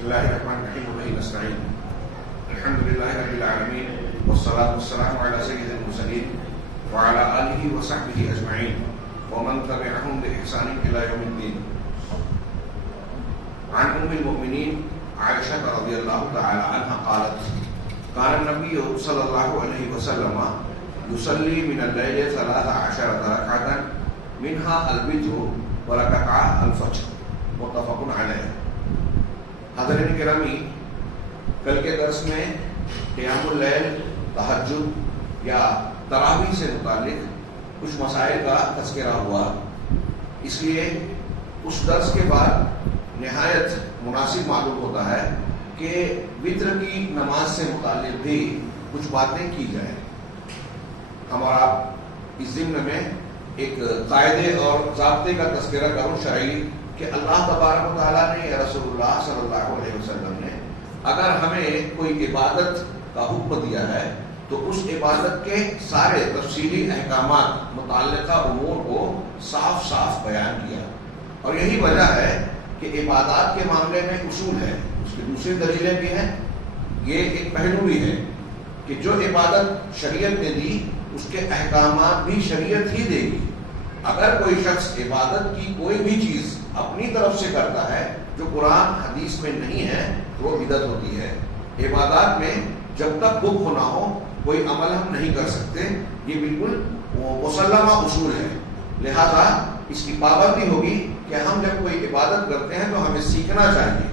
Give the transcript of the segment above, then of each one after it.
بسم الله الرحمن الرحيم وبه نستعين الحمد لله رب العالمين والصلاة والسلام على سيد المرسلين وعلى آله وصحبه أجمعين ومن تبعهم بإحسان إلى يوم الدين. عن أم المؤمنين عائشة رضي الله تعالى عنها قالت كان النبي صلى الله عليه وسلم يصلي من الليل 13 ركعة منها الوتر وركعة الفجر متفق علیہ. حضرین گرامی، کل کے درس میں قیام اللیل، تہجد یا تراویح سے متعلق کچھ مسائل کا تذکرہ ہوا. اس لیے اس درس کے بعد نہایت مناسب معلوم ہوتا ہے کہ وتر کی نماز سے متعلق بھی کچھ باتیں کی جائیں. ہمارا اس ضمن میں ایک قاعدے اور ضابطے کا تذکرہ کروں شرعی کہ اللہ تبارک و تعالیٰ نے یا رسول اللہ صلی اللہ علیہ وسلم نے اگر ہمیں کوئی عبادت کا حکم دیا ہے تو اس عبادت کے سارے تفصیلی احکامات، متعلقہ امور کو صاف صاف بیان کیا. اور یہی وجہ ہے کہ عبادات کے معاملے میں اصول ہے، اس کی دوسری دلیلیں بھی ہیں. یہ ایک پہلو بھی ہے کہ جو عبادت شریعت نے دی اس کے احکامات بھی شریعت ہی دے گی. اگر کوئی شخص عبادت کی کوئی بھی چیز اپنی طرف سے کرتا ہے جو قرآن حدیث میں نہیں ہے تو وہ بدعت ہوتی ہے. عبادات میں جب تک حکم نہ ہو کوئی عمل ہم نہیں کر سکتے. یہ بالکل مسلمہ اصول ہے. لہذا اس کی پابندی ہوگی کہ ہم جب کوئی عبادت کرتے ہیں تو ہمیں سیکھنا چاہیے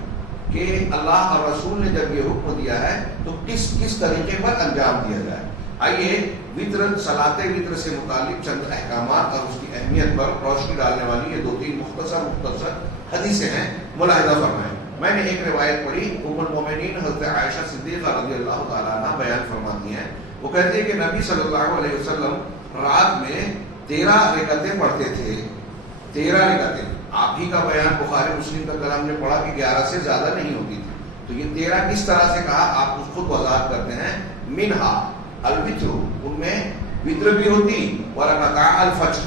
کہ اللہ اور رسول نے جب یہ حکم دیا ہے تو کس طریقے پر انجام دیا جائے. آئیے وطر، صلاۃ وطر سے متعلق چند احکامات اور اس کی اہمیت پر روشنی ڈالنے والی یہ 2-3 مختصر حدیثیں ہیں، ملاحظہ فرمائیں. میں نے ایک روایت پڑھی، ام المومنین حضرت عائشہ صدیقہ رضی اللہ تعالیٰ عنہ بیان فرماتی ہیں. وہ کہتے ہیں کہ نبی صلی اللہ علیہ وسلم رات میں 13 رکعتیں پڑھتے تھے. 13 رکعتیں. آپ ہی کا بیان بخاری مسلم کا کلام نے پڑھا کہ 11 سے زیادہ نہیں ہوتی تھی. تو یہ 13 کس طرح سے کہا آپ اس خود وضاحت کرتے ہیں. منہا الوتر، ان میں وتر بھی ہوتی، ورکعۃ الفجر،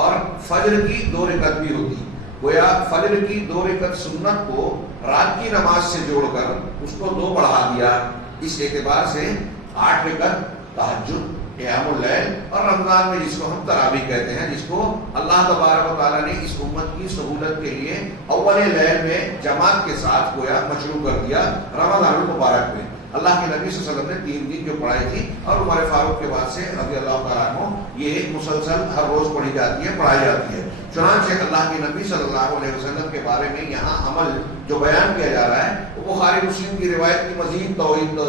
اور فجر کی 2 رکعت بھی ہوتی. گویا فجر کی 2 رکعت سنت کو رات کی نماز سے جوڑ کر اس کو 2 بڑھا دیا. اس اعتبار سے 8 رکعت تہجد، قیام اللیل، اور رمضان میں جس کو ہم تراویح کہتے ہیں، جس کو اللہ تبارک و تعالیٰ نے اس امت کی سہولت کے لیے اول لیل میں جماعت کے ساتھ گویا مشروع کر دیا رمضان المبارک میں. اللہ کے نبی صلی اللہ علیہ وسلم نے 3 دن جو پڑھائی تھی اور عمر فاروق کے بعد سے رضی اللہ تعالیٰ عنہ یہ مسلسل ہر روز پڑھی جاتی ہے، پڑھائی جاتی ہے. چنانچہ اللہ کے نبی صلی اللہ علیہ وسلم کے بارے میں یہاں عمل جو بیان کیا جا رہا ہے وہ بخاری مسلم کی روایت کی مزید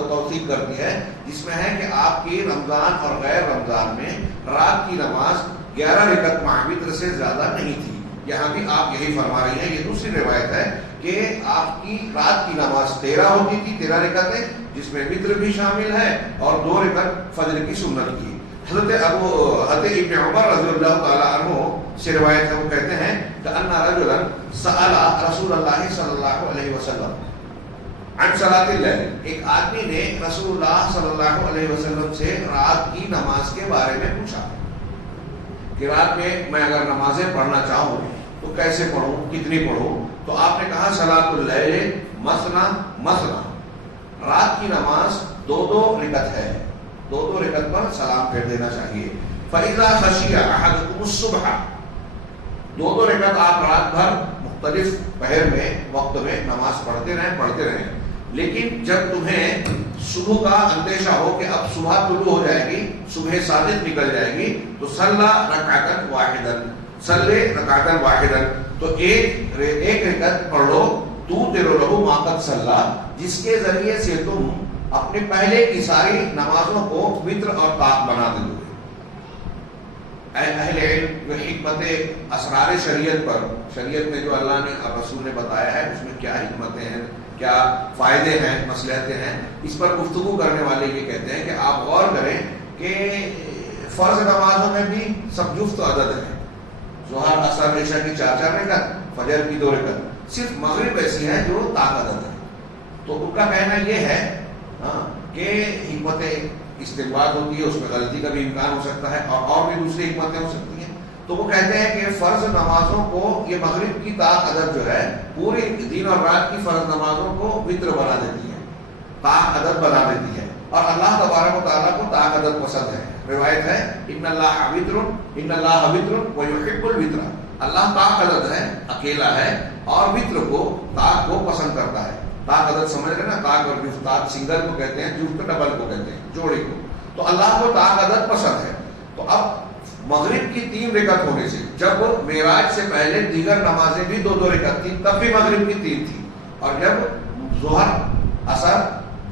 توثیق کرتی ہے، جس میں ہے کہ آپ کی رمضان اور غیر رمضان میں رات کی نماز 11 رکعت مع وتر سے زیادہ نہیں تھی. یہاں بھی آپ یہی فرما رہی ہیں. یہ دوسری روایت ہے کہ آپ کی رات کی نماز 13 ہوتی تھی، 13 رکعتیں، جس میں وتر بھی شامل ہے اور 2 رکعت فجر کی سنت کی. حضرت ابن عمر رضی اللہ تعالی عنہ سے روایت ہے، وہ کہتے ہیں کہ ان رجلا سأل رسول اللہ صلی اللہ علیہ وسلم عن صلاۃ اللیل، ایک آدمی نے رسول اللہ صلی اللہ علیہ وسلم سے رات کی نماز کے بارے میں پوچھا کہ رات میں اگر نمازیں پڑھنا چاہوں تو کیسے پڑھوں، کتنی پڑھوں؟ تو آپ نے کہا صلاۃ اللیل مثنی مثنی، رات کی نماز 2 رکعت ہے، 2 رکعت پر سلام پھیر دینا چاہیے. فَإِذَا خَشِيَ أَحَدُكُمُ الصُّبْحَ، 2 رکعت آپ رات بھر مختلف پہر میں وقت میں نماز پڑھتے رہیں، لیکن جب تمہیں صبح کا اندیشہ ہو کہ اب صبح طلوع ہو جائے گی، صبح صادق نکل جائے گی، تو صلی رکعتا واحدا، تو ایک رکعت پڑھ لو. توتر لہ ما قد صلی، جس کے ذریعے سے تم اپنے پہلے کی ساری نمازوں کو وتر اور طاق بنا دو گے. اہل علم حکمت اسرار شریعت پر، شریعت میں جو اللہ نے اور رسول نے بتایا ہے اس میں کیا حکمتیں ہیں، کیا فائدے ہیں، مصلحتیں ہیں، اس پر گفتگو کرنے والے یہ کہتے ہیں کہ آپ غور کریں کہ فرض نمازوں میں بھی سب جفت عدد ہے. ظہر، عصر، عشاء کی 4 رکعت، فجر کی 2 رکعت. صرف مغرب ایسی ہے جو طاق عدد ہے. تو ان کا کہنا یہ ہے کہ حکمت استنباط ہوتی ہے، اس میں غلطی کا بھی امکان ہو سکتا ہے اور بھی دوسری حکمتیں ہو سکتی ہیں. تو وہ کہتے ہیں کہ فرض نمازوں کو یہ مغرب کی طاق عدد جو ہے پوری دن اور رات کی فرض نمازوں کو وطر بنا دیتی ہے، طاق عدد بنا دیتی ہے، اور اللہ تبارک و تعالیٰ کو طاق عدد پسند ہے۔ روایت ہے ان اللہ وطر ویحب الوطر، اللہ طاق عدد ہے، اکیلا ہے، اور وطر کو طاق کو پسند کرتا ہے۔ طاق عدد سمجھ گئے نا، طاق اور جفت، طاق سنگل کو کہتے ہیں، جفت ڈبل کو کہتے ہیں، جوڑے کو۔ تو اللہ کو طاق عدد پسند ہے۔ تو اب مغرب کی 3 رکعت ہونے سے، جب معراج سے پہلے دیگر نمازیں بھی 2 رکعت تھی، تب بھی مغرب کی 3 تھی، اور جب ظہر، عصر،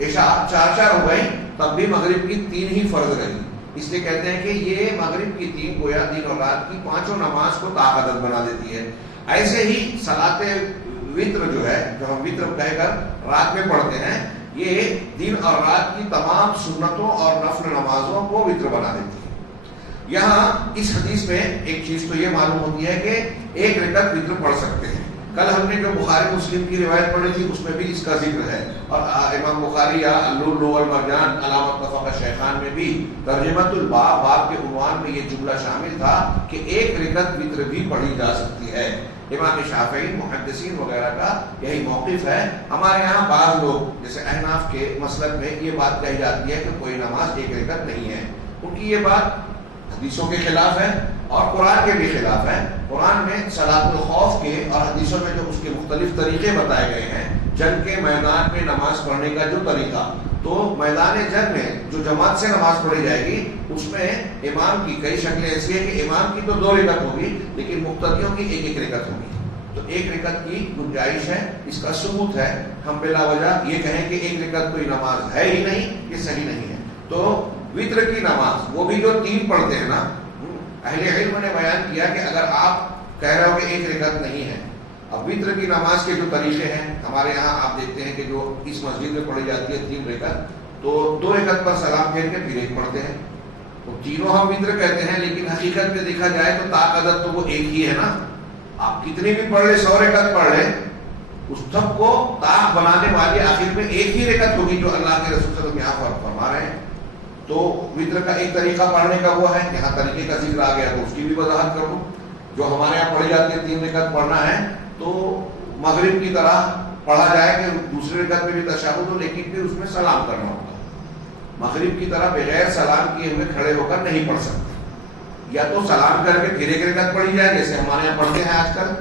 عشاء 4 ہو گئی، تب بھی مغرب کی 3 ہی فرض رہی۔ اس لیے کہتے ہیں کہ یہ مغرب کی 3 گویا دن اور رات کی 5 نماز کو طاق عدد بنا دیتی ہے۔ ایسے ہی صلاۃ وطر جو ہے، جو ہم وطر کہہ کر رات میں پڑھتے ہیں، یہ دن اور رات کی تمام سنتوں اور نفل نمازوں کو وطر بنا دیتی ہے۔ یہاں اس حدیث میں ایک چیز تو یہ معلوم ہوتی ہے کہ 1 رکعت وطر پڑھ سکتے ہیں۔ کل ہم نے جو بخاری مسلم کی روایت پڑھی تھی اس میں بھی اس کا ذکر ہے، اور امام بخاری یا اللؤلؤ والمرجان علی ما اتفق الشیخان میں بھی ترجمۃ الباب، باب کے عنوان میں یہ جملہ شامل تھا کہ 1 رکعت وطر بھی پڑھی جا سکتی ہے۔ امام شافعی، محدثین وغیرہ کا یہی موقف ہے۔ ہمارے یہاں بعض لوگ جیسے احناف کے مسلک میں یہ بات کہی جاتی ہے کہ کوئی نماز 1 رکعت نہیں ہے، ان کی یہ بات حدیثوں کے خلاف ہے اور قرآن کے بھی خلاف ہے۔ قرآن میں صلاۃ الخوف کے اور حدیثوں میں جو اس کے مختلف طریقے بتائے گئے ہیں، جنگ کے میدان میں نماز پڑھنے کا جو طریقہ، تو میدان جنگ میں جو جماعت سے نماز پڑھی جائے گی اس میں امام کی کئی شکلیں ایسی ہیں کہ امام کی تو 2 رکعت ہوگی، لیکن مقتدیوں کی 1 رکعت ہوگی۔ تو 1 رکعت کی گنجائش ہے، اس کا ثبوت ہے۔ ہم بلا وجہ یہ کہیں کہ 1 رکعت کوئی نماز ہے ہی نہیں، یہ صحیح نہیں ہے۔ تو وطر کی نماز، وہ بھی جو 3 پڑھتے ہیں نا، اہل علم نے بیان کیا کہ اگر آپ کہہ رہے ہو کہ 1 رکعت نہیں ہے، اب وطر کی نماز کے جو طریقے ہیں ہمارے یہاں آپ دیکھتے ہیں کہ جو اس مسجد میں پڑھی جاتی ہے 3 رکعت، تو 2 رکعت پر سلام پھیر کے پھر 1 پڑھتے ہیں، تو تینوں ہم وطر کہتے ہیں، لیکن حقیقت میں دیکھا جائے تو طاق عدد تو وہ ایک ہی ہے نا۔ آپ کتنی بھی پڑھ لیں، 100 رکعت پڑھ لیں، اس سب کو طاق بنانے والی آخر میں 1 ہی رکعت ہوگی جو اللہ کے رسول صلی اللہ علیہ وسلم یہاں فرما رہے ہیں۔ تو وطر کا ایک طریقہ پڑھنے کا وہ ہے، یہاں طریقے کا ذکر آ گیا تو اس کی بھی وضاحت کر دوں۔ جو ہمارے یہاں پڑھی جاتی ہے 3 رکعت پڑھنا ہے، تو مغرب کی طرح پڑھا جائے کہ دوسری رکعت میں بھی تشہد ہو، لیکن پھر اس میں سلام کرنا ہوتا ہے۔ مغرب کی طرح بغیر سلام کیے ہوئے کھڑے ہو کر نہیں پڑھ سکتے، یا تو سلام کر کے پھر 1 رکعت پڑھی جائے جیسے ہمارے یہاں پڑھتے ہیں آج کل،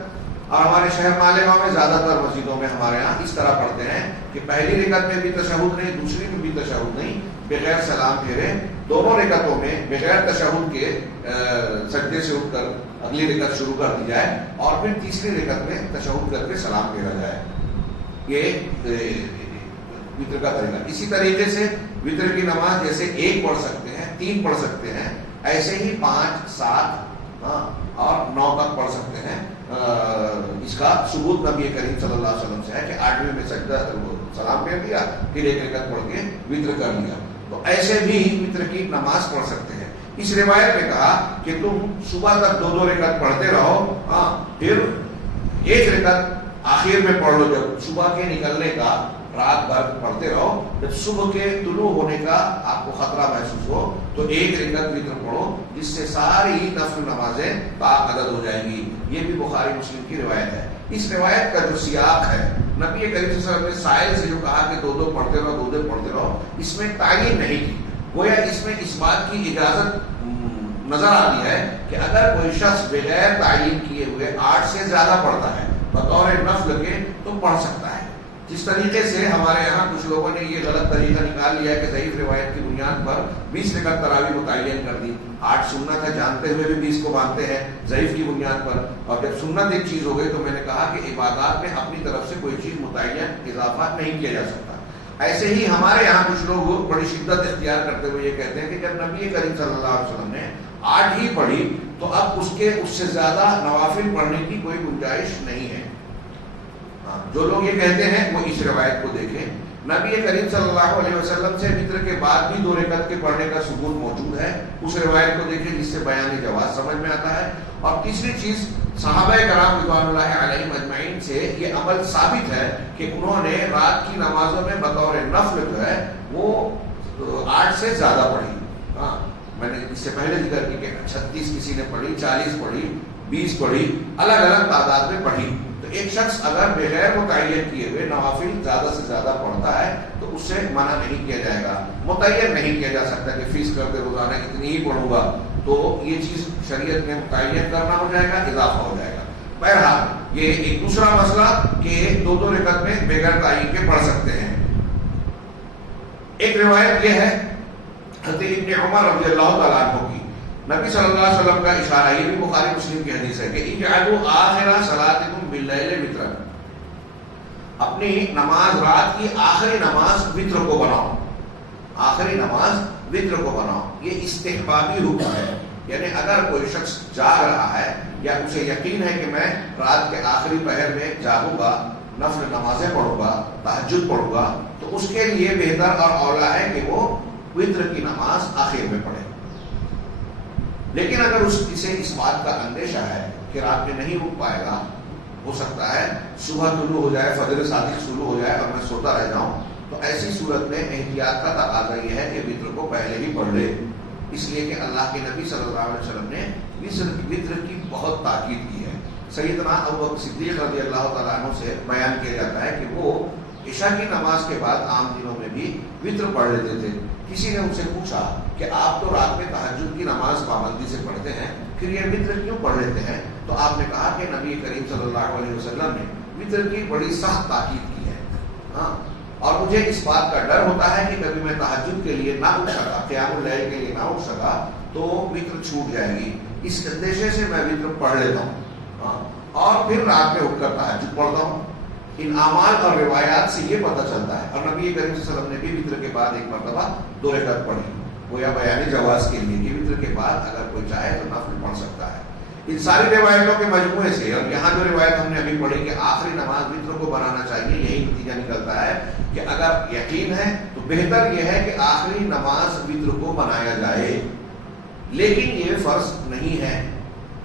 اور ہمارے شہر مالیگاؤں میں زیادہ تر مسجدوں میں ہمارے یہاں اس طرح پڑھتے ہیں کہ پہلی رکعت میں بھی تشہد نہیں، دوسری میں بھی تشہد نہیں، بغیر سلام پھیرے دونوں رکعتوں میں بغیر تشہد کے سجدے سے اٹھ کر اگلی رکعت شروع کر دی جائے، اور پھر تیسری رکعت میں تشہد کر کے سلام پھیرا جائے۔ یہ وطر کا طریقہ۔ اسی طریقے سے وطر کی نماز جیسے 1 پڑھ سکتے ہیں، 3 پڑھ سکتے ہیں، ایسے ہی 5، 7 اور 9 تک پڑھ سکتے ہیں۔ اس کا ثبوت نبی کریم صلی اللہ علیہ وسلم سے ہے کہ 8ویں میں سجدہ سلام پھیر دیا، پھر 1 رکعت پڑھ کے وطر کر لیا۔ تو ایسے بھی وطر کی نماز پڑھ سکتے ہیں۔ اس روایت میں کہا کہ تم صبح تک 2 رکعت پڑھتے رہو، پھر 1 رکعت آخر میں پڑھ لو، جب صبح کے نکلنے کا رات بھر پڑھتے رہو، جب صبح کے طلوع ہونے کا آپ کو خطرہ محسوس ہو تو 1 رکعت وطر پڑھو، جس سے ساری نفل نمازیں طاق عدد ہو جائیں گی۔ یہ بھی بخاری مسلم کی روایت ہے۔ اس روایت کا جو سیاق ہے، نبی کریم صلی اللہ علیہ وسلم نے سائل سے جو کہا کہ 2 پڑھتے رہو، 2 پڑھتے رہو، اس میں تعین نہیں کی، گویا اس میں اس بات کی اجازت نظر آتی ہے کہ اگر کوئی شخص بغیر تعین کیے ہوئے 8 سے زیادہ پڑھتا ہے بطور نفل کے تو پڑھ سکتا ہے۔ جس طریقے سے ہمارے یہاں کچھ لوگوں نے یہ غلط طریقہ نکال لیا کہ ضعیف روایت کی بنیاد پر 20 رکعت تراویح متعین کر دی، 8 سنت ہے جانتے ہوئے بھی 20 کو باندھتے ہیں ضعیف کی بنیاد پر، اور جب سنت ایک چیز ہو گئی تو میں نے کہا کہ عبادات میں اپنی طرف سے کوئی چیز متعین اضافہ نہیں کیا جا سکتا۔ ایسے ہی ہمارے یہاں کچھ لوگ بڑی شدت اختیار کرتے ہوئے یہ کہتے ہیں کہ جب نبی کریم صلی اللہ علیہ وسلم نے 8 ہی پڑھی تو اب اس سے زیادہ نوافل پڑھنے کی کوئی گنجائش نہیں ہے۔ جو لوگ یہ کہتے ہیں وہ اس روایت کو دیکھیں، نبی کریم صلی اللہ علیہ وسلم سے وطر کے بعد بھی 2 رکعت کے پڑھنے کا ثبوت موجود ہے، اس روایت کو دیکھیں جس سے بیان جواز سمجھ میں آتا ہے۔ اور تیسری چیز، صحابہ کرام رضوان اللہ علیہم اجمعین سے یہ عمل ثابت ہے کہ انہوں نے رات کی نمازوں میں بطور نفل جو ہے وہ 8 سے زیادہ پڑھی۔ میں نے اس سے پہلے ذکر کی کہ 36 کسی نے پڑھی، 40 پڑھی، 20 پڑھی، الگ الگ تعداد میں پڑھی. تو ایک شخص اگر بغیر متعین کیے ہوئے نوافل زیادہ سے زیادہ پڑھتا ہے تو اس سے منع نہیں کیا جائے گا. متعین نہیں کیا جا سکتا کہ فیس کر کے روزانہ اتنی ہی پڑھوں گا، تو یہ چیز شریعت میں متعین کرنا ہو جائے گا، اضافہ ہو جائے گا. بہرحال یہ ایک دوسرا مسئلہ کہ 2 رکعت میں بغیر تعین کے پڑھ سکتے ہیں. ایک روایت یہ ہے حضرت ابن عمر رضی اللہ تعالیٰ عنہ کی، نبی صلی اللہ علیہ وسلم کا اشارہ، یہ بھی بخاری مسلم کی حدیث ہے کہ اجعلوا آخر صلاتکم باللیل وترا، اپنی نماز رات کی آخری نماز وتر کو بناؤ، آخری نماز وتر کو بناؤ. یہ استحبابی حکم ہے، یعنی اگر کوئی شخص جاگ رہا ہے یا اسے یقین ہے کہ میں رات کے آخری پہر میں جاگوں گا، نفل نمازیں پڑھوں گا، تہجد پڑھوں گا، تو اس کے لیے بہتر اور اولا ہے کہ وہ وتر کی نماز آخر میں پڑھے. لیکن اگر اسے اس بات کا اندیشہ ہے کہ رات میں نہیں اٹھ پائے گا، ہو سکتا ہے صبح طلوع ہو جائے، فجر صادق شروع ہو جائے اور میں سوتا رہ جاؤں، تو ایسی صورت میں احتیاط کا تقاضا یہ ہے کہ وتر کو پہلے ہی پڑھ لے. اس لیے کہ اللہ کے نبی صلی اللہ علیہ وسلم نے وتر کی بہت تاکید کی ہے. سیدنا ابوبکر صدیق رضی اللہ تعالیٰ عنہ سے بیان کیا جاتا ہے کہ وہ عشاء کی نماز کے بعد عام دنوں میں بھی وتر پڑھ لیتے تھے. کسی نے ان سے پوچھا کہ آپ تو رات میں تہجد کی نماز پابندی سے پڑھتے ہیں، پھر یہ وتر کیوں پڑھ لیتے ہیں؟ تو آپ نے کہا کہ نبی کریم صلی اللہ علیہ وسلم نے وتر کی بڑی سخت تاکید کی ہے. ہاں، اور مجھے اس بات کا ڈر ہوتا ہے کہ کبھی میں تہجد کے لیے نہ اٹھ سکا، قیام اللیل کے لیے نہ اٹھ سکا تو وتر چھوٹ جائے گی. اس اندیشے سے میں وتر پڑھ لیتا ہوں، ہاں، اور پھر رات میں اٹھ کر تہجد پڑھتا ہوں. ان اعمال اور روایات سے یہ پتہ چلتا ہے. اور نبی کریم صلی اللہ علیہ وسلم نے بھی وتر کے بعد ایک مرتبہ 2 رکعت پڑھی، وہ یا بیانی جواز کے لیے کہ وتر کے بعد اگر کوئی چاہے تو نفل پڑھ سکتا ہے. ان ساری روایتوں کے مجموعے سے اور یہاں جو روایت ہم نے ابھی پڑھی کہ آخری نماز وتر کو بنانا چاہیے، یہی نتیجہ نکلتا ہے کہ اگر یقین ہے تو بہتر یہ ہے کہ آخری نماز وتر کو بنایا جائے. لیکن یہ فرض نہیں ہے.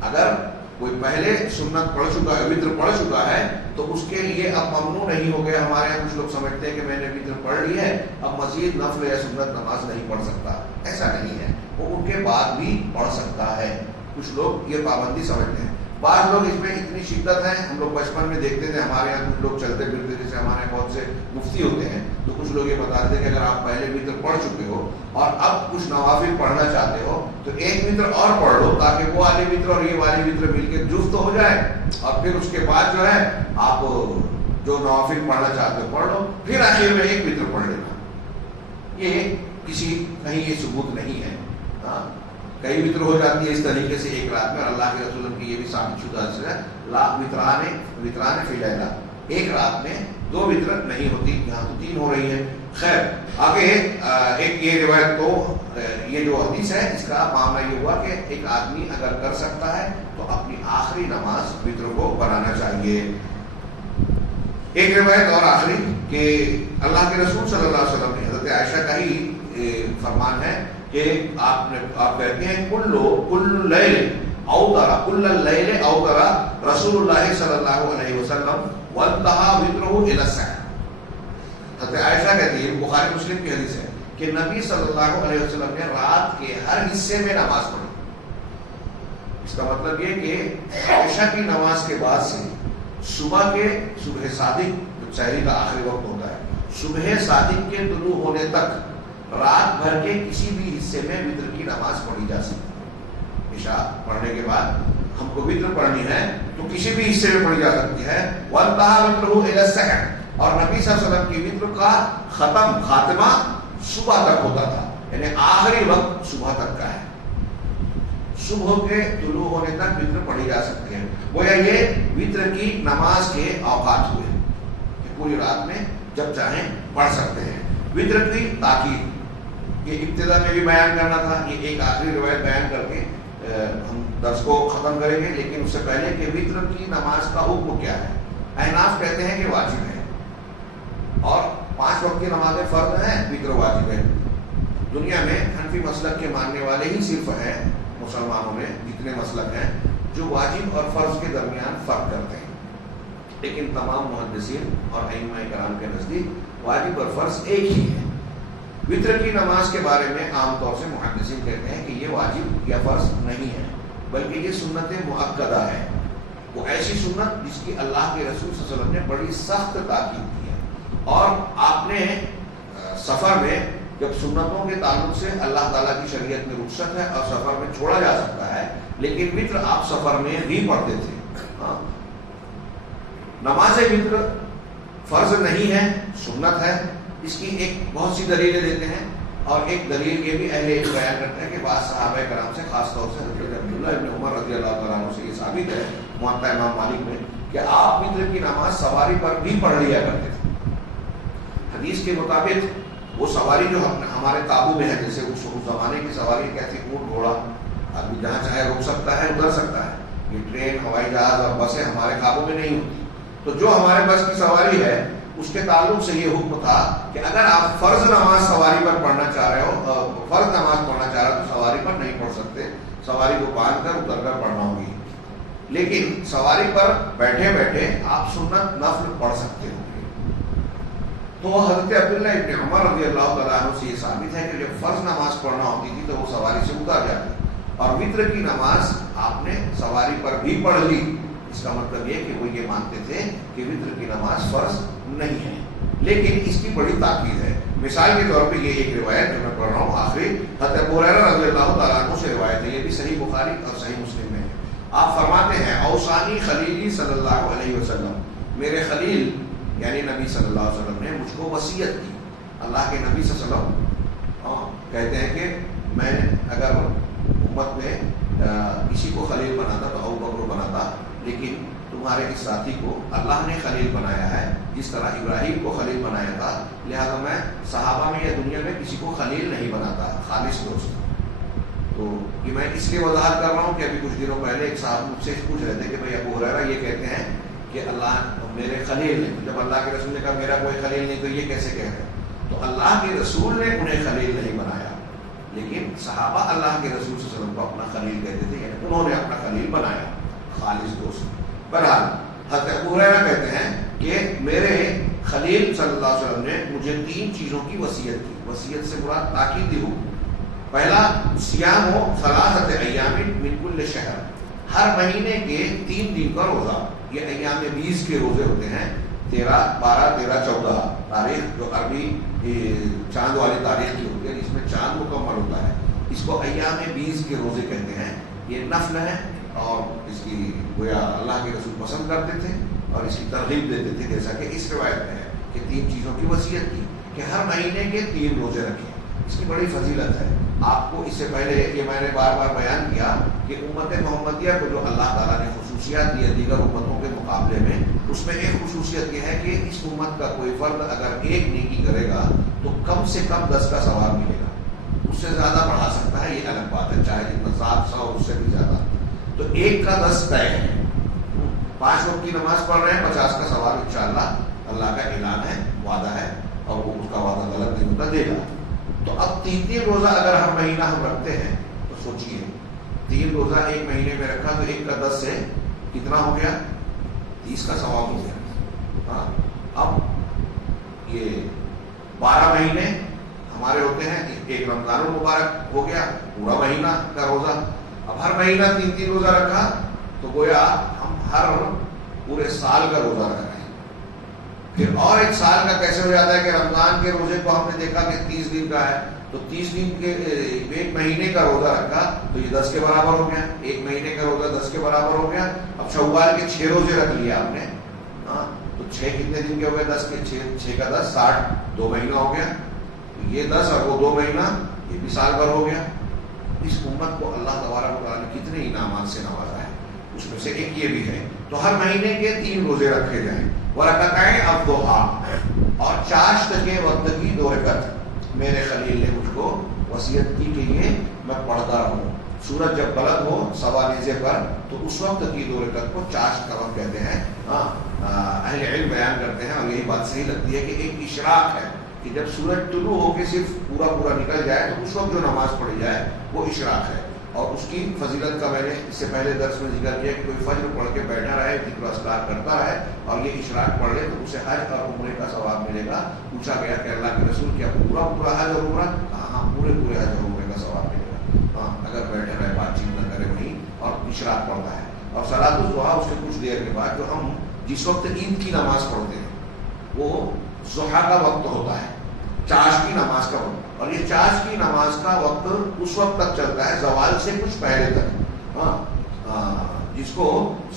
اگر کوئی پہلے سنت پڑھ چکا ہے، وتر پڑھ چکا ہے، تو اس کے لیے اب ممنوع نہیں ہو گیا. ہمارے یہاں کچھ لوگ سمجھتے ہیں کہ میں نے وتر پڑھ لی ہے، اب مزید نفل یا سنت نماز نہیں پڑھ سکتا. ایسا نہیں ہے، وہ ان کے بعد بھی پڑھ سکتا ہے. کچھ لوگ یہ پابندی سمجھتے ہیں. بعض لوگ اس میں اتنی شدت ہے، ہم لوگ بچپن میں دیکھتے تھے ہمارے یہاں کچھ لوگ چلتے پھرتے، جیسے ہمارے بہت سے مفتی ہوتے ہیں، تو کچھ لوگ یہ بتاتے تھے کہ اگر آپ پہلے وتر پڑھ چکے ہو اور اب کچھ نوافل پڑھنا چاہتے ہو تو ایک وتر اور پڑھ لو تاکہ وہ والی وتر اور یہ والی وتر مل کے جفت ہو جائے، اور پھر اس کے بعد جو ہے آپ جو نوافل پڑھنا چاہتے ہو پڑھ لو، پھر آخر میں ایک وتر پڑھ لینا. یہ کہیں یہ ثبوت نہیں ہے. ہاں، کئی وتر ہو جاتی ہے اس طریقے سے ایک رات میں، اور اللہ کے رسول کی یہ بھی ثابت شدہ ہے وتران فی لیلہ، ایک رات میں 2 وتر نہیں ہوتی، یہاں تو 3 ہو رہی ہے. خیر، آگے ایک یہ روایت، تو یہ جو حدیث ہے اس کا معاملہ یہ ہوا کہ ایک آدمی اگر کر سکتا ہے تو اپنی آخری نماز وتر کو بنانا چاہیے. ایک روایت اور آخری کہ اللہ کے رسول صلی اللہ علیہ وسلم نے، حضرت عائشہ کا ہی فرمان ہے کہ آپ کہتے ہیں کل لیل اوتر رسول اللہ صلی اللہ علیہ وسلم وانتہا وترہ الی السحر. حضرت عائشہ کہتی ہے، بخاری مسلم کی حدیث ہے کہ نبی صلی اللہ علیہ وسلم نے رات کے ہر حصے میں نماز پڑھی. اس کا مطلب یہ کہ عشاء کی نماز کے بعد سے صبح صادق، جو سحری کا آخری وقت ہوتا ہے، صبح صادق کے طلوع ہونے تک رات بھر کے کسی بھی حصے میں وتر کی نماز پڑھی جا سکتی ہے. عشاء پڑھنے کے بعد ہم کو وتر پڑھنی ہے تو کسی بھی حصے میں پڑھی جا سکتی ہے. وانتہا وترہ الی السحر، اور نبی صلی اللہ علیہ وسلم کی وتر کا خاتمہ صبح تک ہوتا تھا، یعنی آخری وقت صبح تک کا ہے. صبح کے طلوع ہونے تک وتر پڑھی جا سکتی ہے. گویا یہ وتر کی نماز کے اوقات ہوئے کہ پوری رات میں جب چاہیں پڑھ سکتے ہیں. وتر کی تاکید یہ ابتدا میں بھی بیان کرنا تھا. یہ ایک آخری روایت بیان کر کے ہم درس کو ختم کریں گے، لیکن اس سے پہلے کہ وتر کی نماز کا حکم کیا ہے. احناف کہتے ہیں کہ واجب ہے، اور 5 وقت کی نمازیں فرض ہیں، وتر واجب ہے. دنیا میں حنفی مسلک کے ماننے والے ہی صرف ہیں مسلمانوں میں، جتنے مسلک ہیں، جو واجب اور فرض کے درمیان فرق کرتے ہیں. لیکن تمام محدثین اور ائمہ کرام کے نزدیک واجب اور فرض ایک ہی ہے. وطر کی نماز کے بارے میں عام طور سے محدثین کہتے ہیں کہ یہ واجب یا فرض نہیں ہے، بلکہ یہ سنت مؤکدہ ہے، وہ ایسی سنت جس کی اللہ کے رسول صلی اللہ علیہ وسلم نے بڑی سخت تاکید کی ہے۔ اور آپ نے سفر میں جب سنتوں کے تعلق سے اللہ تعالیٰ کی شریعت میں رخصت ہے اور سفر میں چھوڑا جا سکتا ہے، لیکن وطر آپ سفر میں بھی پڑھتے تھے۔ نماز وطر فرض نہیں ہے، سنت ہے۔ اس کی ایک بہت سی دلیلیں دیتے ہیں، اور ایک دلیل یہ بھی اہل علم بیان کرتے ہیں کہ بعض صحابہ کرام سے، خاص طور سے حضرت عبداللہ ابن عمر رضی اللہ تعالیٰ عنہ سے یہ ثابت ہے موطأ امام مالک میں کہ آپ وطر کی نماز سواری پر بھی پڑھ لیا کرتے تھے۔ حدیث کے مطابق وہ سواری جو ہمارے قابو میں ہے، جیسے اس زمانے کی سواری کیسی، اونٹ گھوڑا، آدمی جہاں چاہے رک سکتا ہے، اتر سکتا ہے۔ یہ ٹرین، ہوائی جہاز اور بسیں ہمارے قابو میں نہیں ہوتی، تو جو ہمارے بس کی سواری ہے اس کے تعلق سے یہ حکم تھا کہ اگر آپ فرض نماز سواری پر پڑھنا چاہ رہے ہو، فرض نماز پڑھنا چاہ رہے ہو تو سواری پر نہیں پڑھ سکتے، سواری کو باندھ کر اتر کر پڑھنا ہوگی۔ لیکن سواری پر بیٹھے بیٹھے آپ سنت نفل پڑھ سکتے ہو۔ تو حضرت عبداللہ ابن عمر رضی اللہ تعالیٰ عنہ سے یہ ثابت ہے کہ جب فرض نماز پڑھنا ہوتی تھی تو وہ سواری سے اتر جاتی، اور وطر کی نماز آپ نے سواری پر بھی پڑھ لی۔ اس کا مطلب یہ کہ وہ یہ مانتے تھے کہ وطر کی نماز فرض نہیں ہے، لیکن اس کی بڑی تاکید ہے۔ مثال کے طور پہ یہ ایک روایت جو میں پڑھ رہا ہوں آخری، حضرت ابو ہریرہ رضی اللہ تعالیٰ عنہ سے روایت ہے، یہ بھی صحیح بخاری اور صحیح مسلم میں ہے۔ آپ فرماتے ہیں اوصانی خلیلی صلی اللہ علیہ وسلم، میرے خلیل یعنی نبی صلی اللہ علیہ وسلم نے مجھ کو وصیت کی۔ اللہ کے نبی صلی اللہ علیہ وسلم کہتے ہیں کہ میں اگر امت میں کسی کو خلیل بناتا تو ابو بکر بناتا، لیکن تمہارے اس ساتھی کو اللہ نے خلیل بنایا ہے جس طرح ابراہیم کو خلیل بنایا تھا، لہذا میں صحابہ میں یا دنیا میں کسی کو خلیل نہیں بناتا، خالص دوست۔ تو یہ میں اس لیے وضاحت کر رہا ہوں کہ ابھی کچھ دنوں پہلے ایک صاحب مجھ سے پوچھ رہے تھے کہ بھائی ابو ہریرہ یہ کہتے ہیں کہ اللہ میرے خلیل ہیں، جب اللہ کے رسول نے کہا میرا کوئی خلیل نہیں تو یہ کیسے کہہ رہے ہیں؟ تو اللہ کے رسول نے انہیں خلیل نہیں بنایا، لیکن صحابہ اللہ کے رسول صلی اللہ علیہ وسلم کو اپنا خلیل کہتے تھے، یعنی انہوں نے اپنا خلیل بنایا، خالص دوست۔ بہرحال حضرت ابو ہریرہ کہتے ہیں کہ میرے خلیل صلی اللہ علیہ وسلم نے مجھے 3 چیزوں کی وصیت کی۔ وصیت سے مراد تاکیدی حکم۔ پہلا، سیام ہو 3 ایام من کل شہر، ہر مہینے کے 3 دن کا روزہ۔ یہ ایام 20 کے روزے ہوتے ہیں، 13، 12، 13، 14 تاریخ، جو عربی چاند والی تاریخ کی ہوتی ہے، اس میں چاند مکمل ہوتا ہے، اس کو ایام 20 کے روزے کہتے ہیں۔ یہ نفل ہے اور اس کی گویا اللہ کے رسول پسند کرتے تھے اور اس کی ترغیب دیتے تھے، جیسا کہ اس روایت میں ہے کہ 3 چیزوں کی وصیت کی کہ ہر مہینے کے 3 روزے رکھیں۔ اس کی بڑی فضیلت ہے۔ آپ کو اس سے پہلے یہ میں نے بار بار بیان کیا کہ امت محمدیہ کو جو اللہ تعالیٰ نے خصوصیات دی ہے دیگر امتوں کے مقابلے میں، اس میں ایک خصوصیت یہ ہے کہ اس امت کا کوئی فرد اگر ایک نیکی کرے گا تو کم سے کم 10 کا ثواب ملے گا۔ اس سے زیادہ بڑھا سکتا ہے، یہ الگ بات ہے، چاہے جتنا 700 اس سے بھی زیادہ، تو 1 کا 10 طے ہے۔ 5 وقت کی نماز پڑھ رہے ہیں، 50 کا ثواب انشاءاللہ، اللہ کا اعلان ہے، وعدہ ہے، اور وہ اس کا وعدہ غلط نہیں ہوتا، دے گا۔ تو اب 3 روزہ اگر ہر مہینہ ہم رکھتے ہیں تو سوچئے 3 روزہ ایک مہینے میں رکھا تو 1 کا 10 سے کتنا ہو گیا؟ 30 کا ثواب ہو گیا۔ اب یہ 12 مہینے ہمارے ہوتے ہیں، ایک رمضان المبارک ہو گیا پورا مہینہ کا روزہ۔ اب ہر مہینہ 3 روزہ رکھا تو گویا ہم ہر پورے سال کا روزہ رکھ رہے ہیں۔ پھر اور ایک سال کا کیسے ہو جاتا ہے کہ رمضان کے روزے کو ہم نے دیکھا کہ 30 دن کا ہے، تو 30 دن کے 1 مہینے کا روزہ رکھا تو یہ 10 کے برابر ہو گیا، 1 مہینے کا روزہ 10 کے برابر ہو گیا۔ اب شوال کے 6 روزے رکھ لیا آپ نے، تو 6 کتنے دن کے ہو گئے؟ 10 کے 6 کا 10 60، 2 مہینہ ہو گیا۔ یہ 10 اور وہ 2 مہینہ، یہ بھی سال بھر ہو گیا۔ اس امت کو اللہ تبارک و تعالیٰ نے کتنے انعامات سے نوازا ہے، اس میں سے ایک یہ بھی ہے۔ تو ہر مہینے کے 3 روزے رکھے جائیں۔ وَرَكَعَتَيْنِ الضُّحَىٰ، اور چاشت کے وقت کی 2 رکعت میرے خلیل نے مجھ کو وصیت کی کہ یہ میں پڑھتا رہوں۔ سورج جب بلند ہو سوا نیزے پر تو اس وقت کی 2 رکعت کو چاشت کا وقت کہتے ہیں۔ اہل علم بیان کرتے ہیں اور یہی بات صحیح لگتی ہے کہ ایک اشراق ہے کہ جب سورج طلوع ہو کے صرف پورا نکل جائے تو اس وقت جو نماز پڑھی جائے وہ اشراق ہے۔ اور اس کی فضیلت کا میں نے اس سے پہلے درس میں ذکر کیا کہ کوئی فجر پڑھ کے بیٹھا رہے، ذکر و اذکار کرتا رہے اور یہ اشراق پڑھ لے تو اسے حج اور عمرے کا ثواب ملے گا۔ پوچھا گیا کہ اللہ کے رسول کیا پورا حج اور عمرہ؟ ہاں پورے حج اور عمرے کا ثواب ملے گا، ہاں اگر بیٹھے رہے، بات چیت نہ کرے وہیں اور اشراق پڑھتا ہے۔ اور صلاۃ الضحیٰ اس کے کچھ دیر کے بعد جو ہم جس وقت عید کی نماز پڑھتے ہیں وہ ضحیٰ کا وقت ہوتا ہے، چاش کی نماز کا وقت، اور یہ چاش کی نماز کا وقت اس وقت تک چلتا ہے زوال سے کچھ پہلے تک۔ جس کو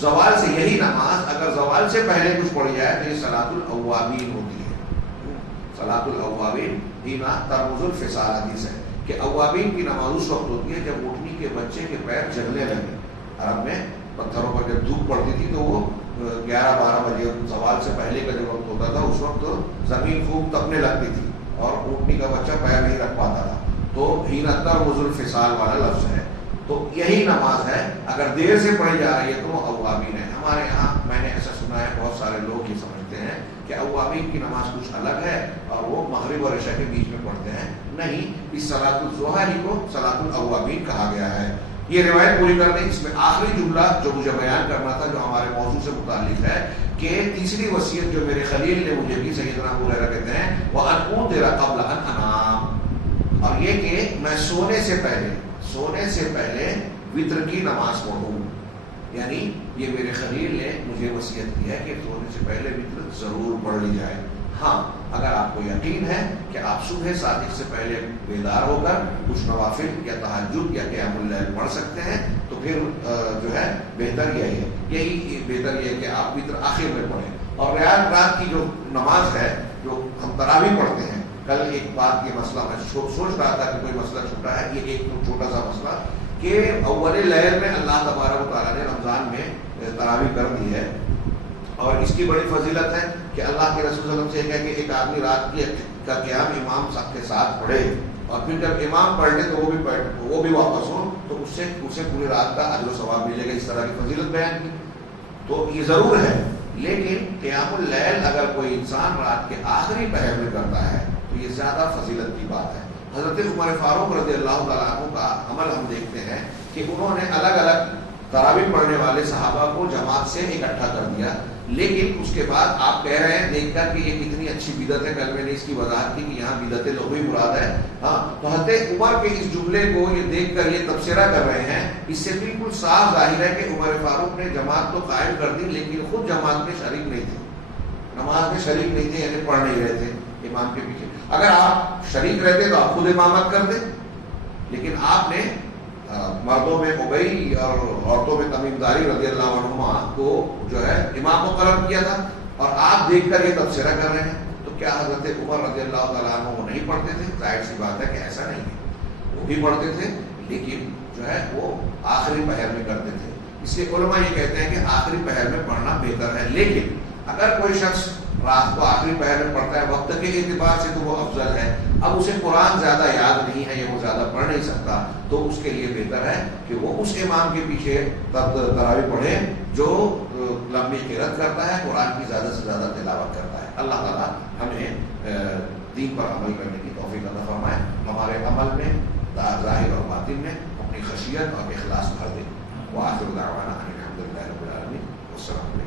زوال سے یہی نماز اگر زوال سے پہلے کچھ پڑھی جائے تو یہ صلاۃ الاوابین ہوتی ہے۔ صلاۃ الاوابین دینا ترمز الفصال حدیث ہے کہ اوابین کی نماز اس وقت ہوتی ہے جب اٹھنی کے بچے کے پیر جلنے لگے۔ عرب میں پتھروں پر جب دھوپ پڑتی تھی تو وہ 11-12 بجے زوال سے پہلے کا جو وقت ہوتا تھا اس وقت زمین خوب تپنے لگتی تھی اور اونٹنی کا بچہ پیر نہیں رکھ پاتا تھا، تو ہین ترمز الفصال والا لفظ ہے۔ تو یہی نماز ہے، اگر دیر سے پڑھی جا رہی ہے تو وہ اوابین ہے۔ ہمارے یہاں میں نے ایسا سنا ہے، بہت سارے لوگ یہ سمجھتے ہیں کہ اوابین کی نماز کچھ الگ ہے اور وہ مغرب اور عشاء کے بیچ میں پڑھتے ہیں۔ نہیں، اس صلاۃ الضحیٰ ہی کو صلاۃ الاوابین کہا گیا ہے۔ یہ روایت پوری کرنے اس میں آخری جملہ جو مجھے بیان کرنا تھا جو ہمارے موضوع سے متعلق ہے کہ تیسری وصیت جو میرے خلیل نے مجھے کی، سیدنا ابو ہریرہ کہتے ہیں وہ ان تیرا قبل ان انام، اور یہ کہ میں سونے سے پہلے وطر کی نماز پڑھوں، یعنی یہ میرے خلیل نے مجھے وصیت کی ہے کہ سونے سے پہلے وطر ضرور پڑھ لی جائے۔ ہاں اگر آپ کو یقین ہے کہ آپ صبح صادق سے پہلے بیدار ہو کر کچھ نوافل یا تہجد یا قیام اللیل پڑھ سکتے ہیں تو پھر جو ہے بہتر یہی بہتر یہ ہے کہ آپ وطر آخر میں پڑھیں۔ اور رات کی جو نماز ہے جو ہم تراویح پڑھتے ہیں، کل ایک بات یہ مسئلہ میں سوچ رہا تھا کہ کوئی مسئلہ چھوٹا ہے، یہ ایک چھوٹا سا مسئلہ کہ اول لیل میں اللہ تبارک و تعالیٰ نے رمضان میں تراویح کر دی ہے، اور اس کی بڑی فضیلت ہے کہ اللہ کے رسول صلی اللہ علیہ وسلم سے یہ ہے کہ ایک آدمی رات کا قیام امام صاحب کے ساتھ پڑھے اور پھر جب امام پڑھ لے تو وہ بھی واپس ہو تو اسے پوری رات کا اجر و ثواب ملے گا۔ اس طرح کی فضیلت بیان کی تو یہ ضرور ہے، لیکن قیام اللیل اگر کوئی انسان رات کے آخری پہر میں کرتا ہے تو یہ زیادہ فضیلت کی بات ہے۔ حضرت عمر فاروق رضی اللہ تعالیٰ عنہ کا عمل ہم دیکھتے ہیں کہ انہوں نے الگ الگ تراویح پڑھنے والے صحابہ کو جماعت سے اکٹھا کر دیا، لیکن اس کے بعد آپ کہہ رہے ہیں دیکھ کر کہ یہ کتنی اچھی بدعت ہے، کل میں نے اس کی وضاحت کی کہ یہاں بدعت لغوی مراد ہے۔ ہاں تو حضرت عمر کے اس جملے کو یہ دیکھ کر یہ تبصرہ کر رہے ہیں، اس سے بالکل صاف ظاہر ہے کہ عمر فاروق نے جماعت تو قائم کر دی لیکن خود جماعت میں شریک نہیں تھے، نماز میں شریک نہیں تھے، یعنی پڑھ نہیں رہے تھے امام کے پیچھے۔ اگر آپ شریک رہتے تو آپ خود امامت کرتے، لیکن آپ نے مردوں میں ابی اور عورتوں میں تمیم داری رضی اللہ عنہما کو جو ہے امام مقرر کیا تھا، اور آپ دیکھ کر یہ تبصرہ کر رہے ہیں تو کیا حضرت عمر رضی اللہ تعالیٰ عنہ وہ نہیں پڑھتے تھے؟ ظاہر سی بات ہے کہ ایسا نہیں ہے، وہ بھی پڑھتے تھے لیکن جو ہے وہ آخری پہر میں کرتے تھے۔ اس لیے علماء یہ کہتے ہیں کہ آخری پہر میں پڑھنا بہتر ہے، لیکن اگر کوئی شخص رات کو آخری پہر میں پڑھتا ہے وقت کے اعتبار سے تو وہ افضل ہے۔ اب اسے قرآن زیادہ یاد نہیں ہے یا وہ زیادہ پڑھ نہیں سکتا تو اس کے لیے بہتر ہے کہ وہ اس امام کے پیچھے تراویح پڑھے جو لمبی قرات کرتا ہے، قرآن کی زیادہ سے زیادہ تلاوت کرتا ہے۔ اللہ تعالیٰ ہمیں دین پر عمل کرنے کی توفیق عطا فرمائے، ہمارے عمل میں ظاہر اور باطن میں اپنی خشیت اور اخلاص بھر دے۔ وآخر دعوانا ان الحمد للہ رب العالمین، والسلام علیکم۔